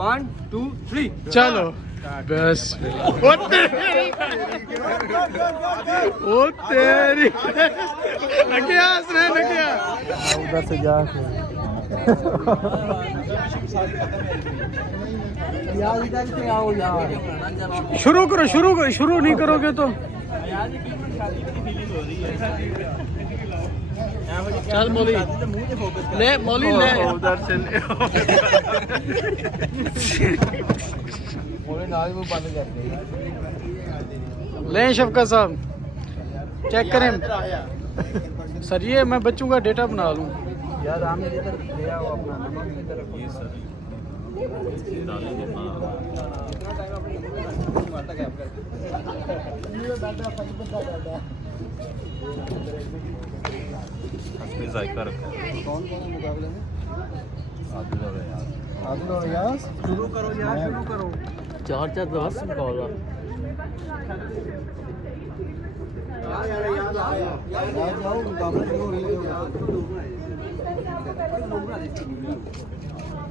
1 2 3 चलो बस ओ तेरी क्या हंसना है क्या उधर से जाके यार इधर से आओ यार शुरू करो शुरू नहीं करोगे तो चल मौली ले मौली ले उधर से मोले नाल वो बंद कर दे ले शफका साहब चेक करें सर ये मैं बच्चों का डेटा बना लूँ यार आम इधर ले आओ अपना नमक इधर रखो ये सर जायका रखा कौन मुकाबले में आदिल यार शुरू करो यार शुरू करो 4 10 मुकाबला यार जाओ मुकाबला शुरू हो रही है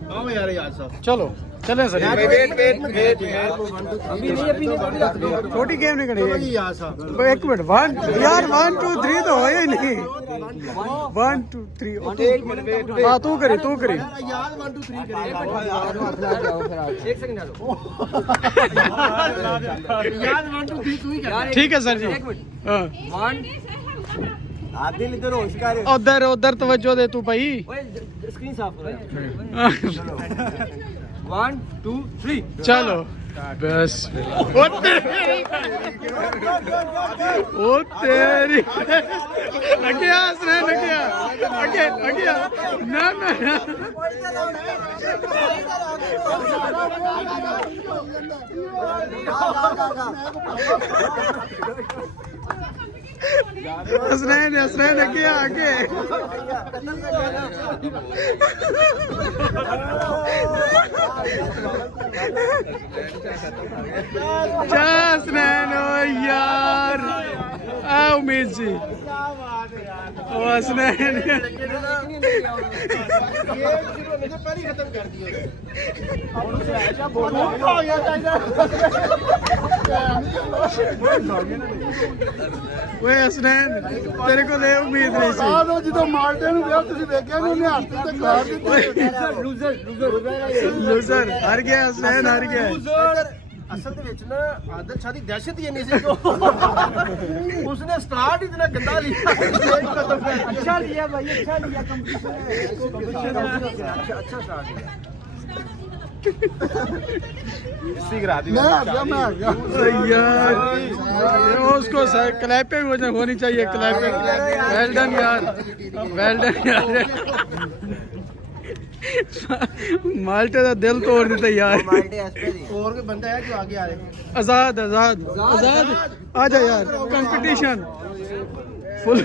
आओ यार साहब चलो चलें सर वेट अभी नहीं छोटी गेम नहीं करेंगे यार साहब एक मिनट 1 यार 1 2 3 तो है ही नहीं 1 2 3 हाँ तू करी यार 1 2 3 करें एक सेकंड यार 1 2 3 तू ही कर ठीक है सर जी हाँ 1 आदिल इधर होश कर उधर तवज्जो दे तू भाई ओए स्क्रीन साफ करो 1 2 3 चलो बस ओ तेरी क्या हंसना है क्या ना हंसना क्या आगे हसनैन यार आ उम्मीद जी हसनैन हसनैन तेरे को ले उम्मीद नहीं सी ਜਦੋਂ ਮਾਰਦੇ ਨੂੰ ਵੇਖ ਤੁਸੀਂ ਵੇਖਿਆ ਨੂੰ ਉਹਨੇ ਹੱਥ ਤੇ ਖਾ ਦਿੱਤੀ लूजर हार गया हसनैन हार गया ਅਸਲ ਦੇ ਵਿੱਚ ਨਾ ਆਦਲ ਸ਼ਾਹ ਦੀ ਦਹਿਸ਼ਤ ਹੀ ਇੰਨੀ ਸੀ ਕਿ ਉਸਨੇ ਸਟਾਰਟ ਇਤਨਾ ਗੰਦਾ ਲਿਆ ਅੱਛਾ ਲਿਆ ਭਾਈ ਅੱਛਾ ਲਿਆ ਕੰਪੀਟੀਸ਼ਨ अच्छा स्टार्ट इसी गिरा दी मैं आ गया यार उसको क्लैपिंग होनी चाहिए क्लैपिंग वेल डन यार माल्टे का दिल तोड़ दिता यार और कोई बंदा है जो आगे आ रहे आजाद आ जा यार कंपटीशन फुल